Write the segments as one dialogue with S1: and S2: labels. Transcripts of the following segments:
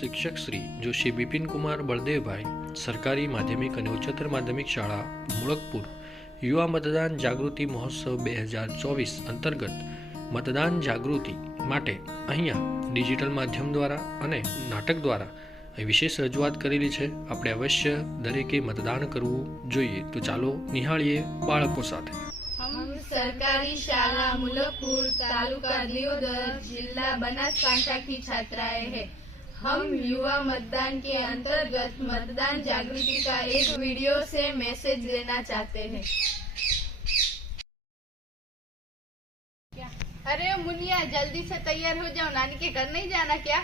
S1: શિક્ષક શ્રી જોશી બિપિનકુમાર બળદેવભાઈ, સરકારી માધ્યમિક અને ઉચ્ચતર માધ્યમિક શાળા મુળકપુર યુવા મતદાન જાગૃતિ મહોત્સવ બે હજાર ચોવીસ અંતર્ગત મતદાન જાગૃતિ માટે અહીંયા ડિજિટલ માધ્યમ દ્વારા અને નાટક દ્વારા વિશેષ રજૂઆત કરેલી છે. આપણે અવશ્ય દરેકે મતદાન કરવું જોઈએ. તો ચાલો નિહાળીએ બાળકો સાથે.
S2: સરકારી શાળા મુલકપુર તાલુકા દિયોદર જિલ્લા બનાસકાંઠા છાત્રાએ હૈ हम युवा मतदान के अंतर्गत मतदान जागृति का एक वीडियो से मैसेज देना चाहते हैं। अरे मुनिया, जल्दी से तैयार हो जाओ। नानी के घर नहीं जाना क्या?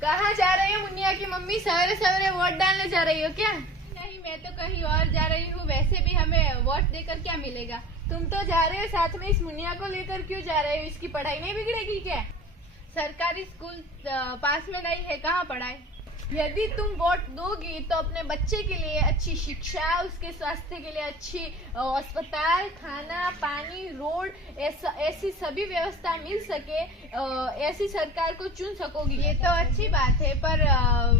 S2: कहाँ जा रही हो मुनिया की मम्मी? सवेरे सवेरे वोट डालने जा रही हो क्या? नहीं, मैं तो कहीं और जा रही हूँ। वैसे भी हमें वोट देकर क्या मिलेगा? तुम तो जा रहे हो साथ में। इस मुनिया को लेकर क्यों जा रहे हो? इसकी पढ़ाई नहीं बिगड़ेगी क्या? सरकारी स्कूल पास में नहीं है कहाँ पढ़ाए? यदि तुम वोट दोगी तो अपने बच्चे के लिए अच्छी शिक्षा उसके स्वास्थ्य के लिए अच्छी अस्पताल खाना पानी रोड ऐसा सभी व्यवस्था मिल सके ऐसी सरकार को चुन सकोगी। ये तो अच्छी बात है पर अ,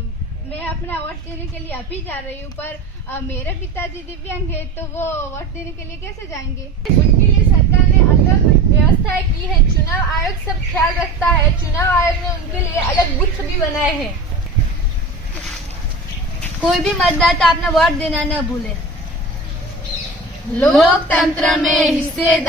S2: मैं अपना वोट देने के लिए अभी जा रही हूँ पर अ, मेरे पिताजी दिव्यांग है तो वो वोट देने के लिए कैसे जाएँगे? उनके लिए सरकार ने अलग व्यवस्थाएँ की है चुनाव आयोग सब ख्याल रखता है, चुनाव आयोग ने उनके लिए अलग बुथ भी बनाए हैं। कोई भी मतदाता अपना वोट देना न भूले। लोकतंत्र में हिस्सेदार